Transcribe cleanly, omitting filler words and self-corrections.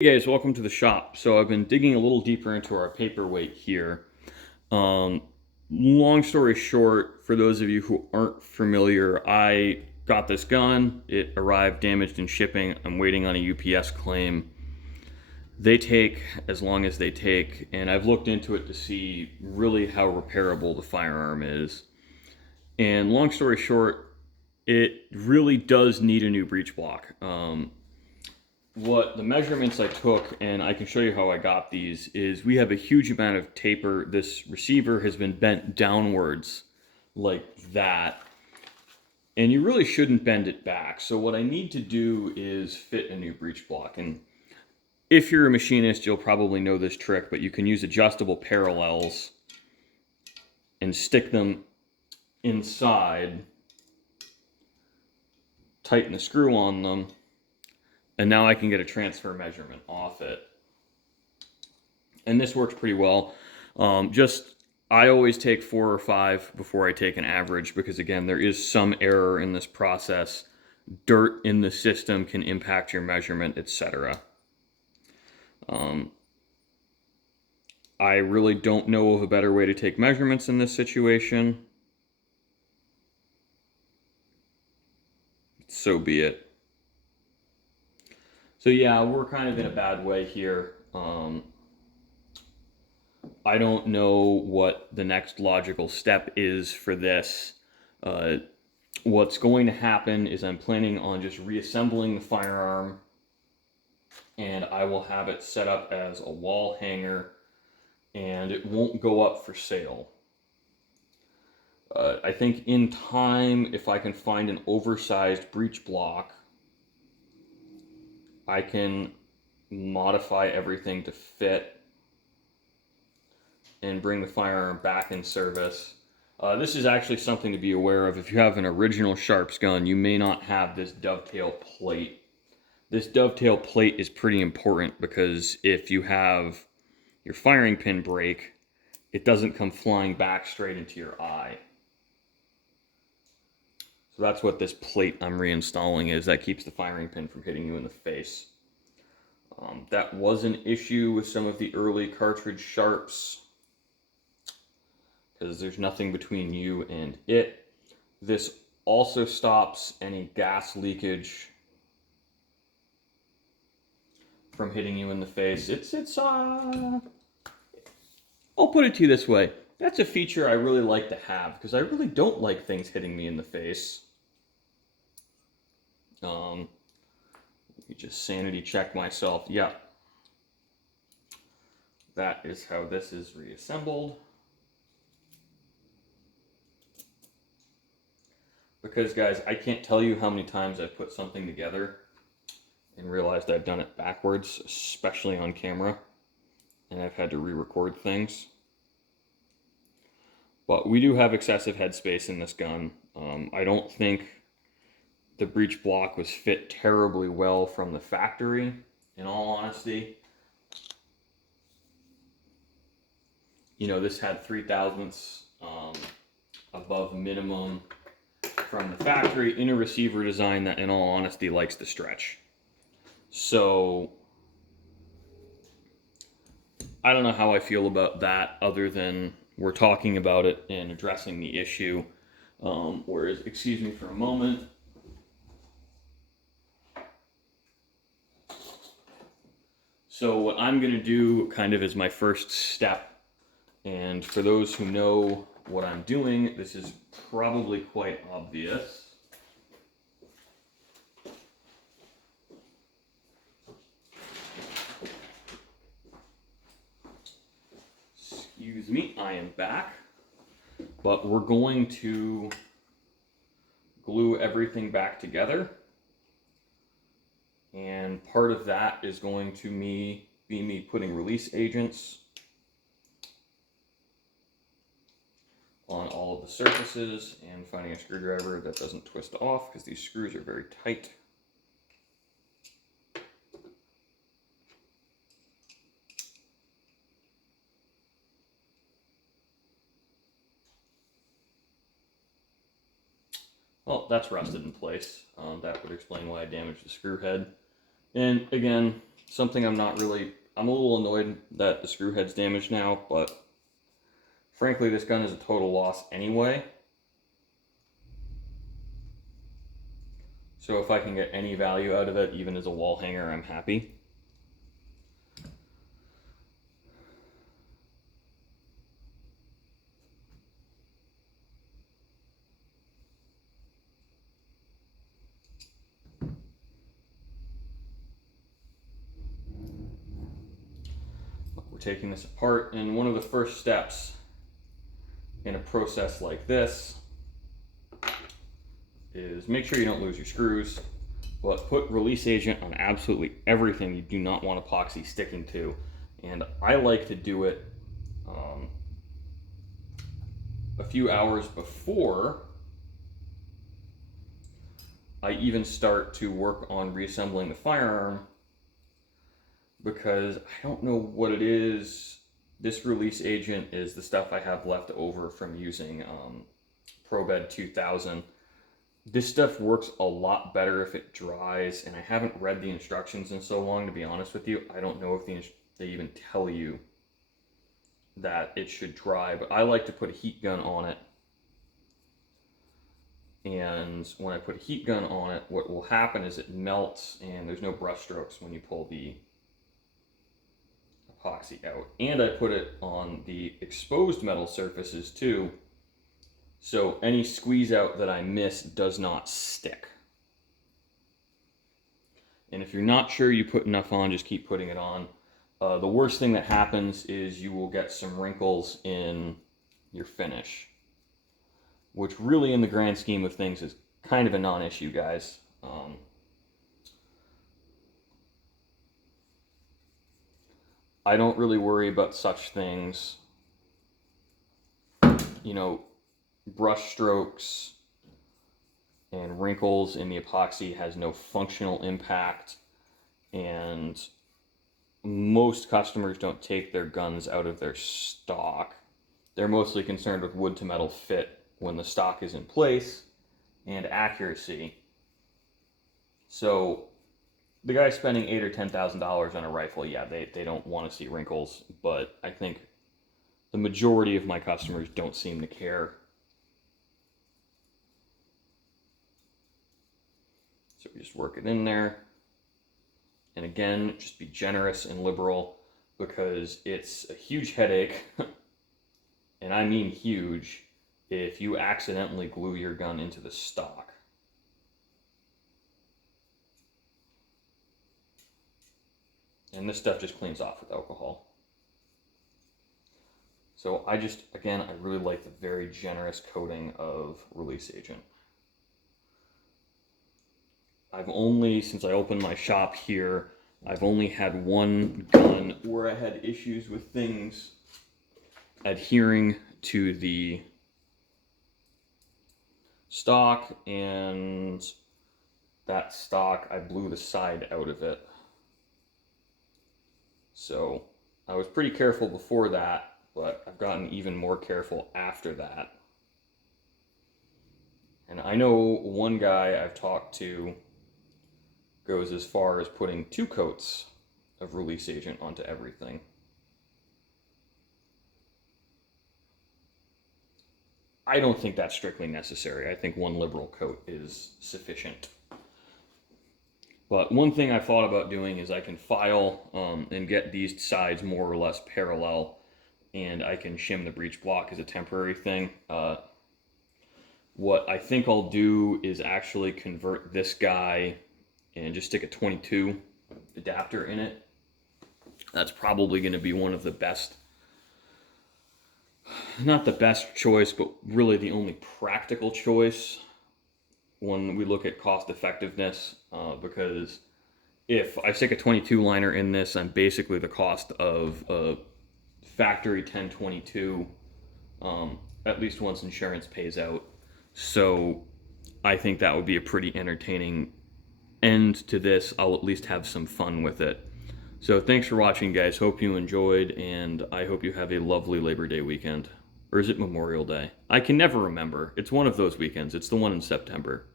Hey guys, welcome to the shop. So I've been digging a little deeper into our paperweight here. Um, Long story short, for those of you who aren't familiar, I got this gun. It arrived damaged in shipping. I'm waiting on a UPS claim. They take as long as they take, and I've looked into it to see really how repairable the firearm is. And long story short, it really does need a new breech block. What the measurements I took, and I can show you how I got these, is we have a huge amount of taper. This receiver has been bent downwards like that, and you really shouldn't bend it back. So what I need to do is fit a new breech block. And if you're a machinist, you'll probably know this trick, but you can use adjustable parallels and stick them inside, tighten the screw on them, and now I can get a transfer measurement off it. And this works pretty well. I always take 4 or 5 before I take an average, because again, there is some error in this process. Dirt in the system can impact your measurement, etc. I really don't know of a better way to take measurements in this situation. So be it. So yeah, we're kind of in a bad way here. I don't know what the next logical step is for this. Uh, what's going to happen is I'm planning on just reassembling the firearm, and I will have it set up as a wall hanger, and it won't go up for sale. I think in time, if I can find an oversized breech block, I can modify everything to fit and bring the firearm back in service. This is actually something to be aware of. If you have an original Sharps gun, you may not have this dovetail plate. This dovetail plate is pretty important, because if you have your firing pin break, it doesn't come flying back straight into your eye. So that's what this plate I'm reinstalling is. That keeps the firing pin from hitting you in the face. That was an issue with some of the early cartridge Sharps, because there's nothing between you and it. This also stops any gas leakage from hitting you in the face. I'll put it to you this way. That's a feature I really like to have, because I really don't like things hitting me in the face. Let me just sanity check myself. Yeah. That is how this is reassembled. Because, guys, I can't tell you how many times I've put something together and realized I've done it backwards, especially on camera, and I've had to re-record things. But we do have excessive headspace in this gun. I don't think the breech block was fit terribly well from the factory, in all honesty. You know, this had 3/1000ths above minimum from the factory in a receiver design that, in all honesty, likes to stretch. So I don't know how I feel about that, other than we're talking about it and addressing the issue. Whereas, excuse me for a moment. So what I'm going to do kind of is my first step, and for those who know what I'm doing, this is probably quite obvious. Excuse me, I am back. But we're going to glue everything back together. And part of that is going to be me putting release agents on all of the surfaces and finding a screwdriver that doesn't twist off, because these screws are very tight. Well, that's rusted in place. That would explain why I damaged the screw head. And again, something I'm a little annoyed that the screw head's damaged now, but frankly, this gun is a total loss anyway. So if I can get any value out of it, even as a wall hanger, I'm happy. We're taking this apart, and one of the first steps in a process like this is make sure you don't lose your screws, but put release agent on absolutely everything you do not want epoxy sticking to. And I like to do it a few hours before I even start to work on reassembling the firearm, because I don't know what it is. This release agent is the stuff I have left over from using ProBed 2000. This stuff works a lot better if it dries, and I haven't read the instructions in so long, to be honest with you. I don't know if they even tell you that it should dry, but I like to put a heat gun on it. And when I put a heat gun on it, what will happen is it melts, and there's no brush strokes when you pull the epoxy out. And I put it on the exposed metal surfaces too, so any squeeze out that I miss does not stick. And if you're not sure you put enough on, just keep putting it on. The worst thing that happens is you will get some wrinkles in your finish, which really in the grand scheme of things is kind of a non-issue, guys. I don't really worry about such things. You know, brush strokes and wrinkles in the epoxy has no functional impact, and most customers don't take their guns out of their stock. They're mostly concerned with wood to metal fit when the stock is in place and accuracy. So the guy spending $8,000 or $10,000 on a rifle, yeah, they don't want to see wrinkles, but I think the majority of my customers don't seem to care. So we just work it in there. And again, just be generous and liberal, because it's a huge headache, and I mean huge, if you accidentally glue your gun into the stock. And this stuff just cleans off with alcohol. So I really like the very generous coating of release agent. Since I opened my shop here, I've only had one gun where I had issues with things adhering to the stock, and that stock, I blew the side out of it. So I was pretty careful before that, but I've gotten even more careful after that. And I know one guy I've talked to goes as far as putting 2 coats of release agent onto everything. I don't think that's strictly necessary. I think 1 liberal coat is sufficient. But one thing I thought about doing is I can file and get these sides more or less parallel, and I can shim the breech block as a temporary thing. What I think I'll do is actually convert this guy and just stick a 22 adapter in it. That's probably going to be one of the best, not the best choice, but really the only practical choice when we look at cost effectiveness, because if I stick a 22 liner in this, I'm basically the cost of a factory 1022, at least once insurance pays out. So I think that would be a pretty entertaining end to this. I'll at least have some fun with it. So thanks for watching, guys. Hope you enjoyed, and I hope you have a lovely Labor Day weekend. Or is it Memorial Day? I can never remember. It's one of those weekends. It's the one in September.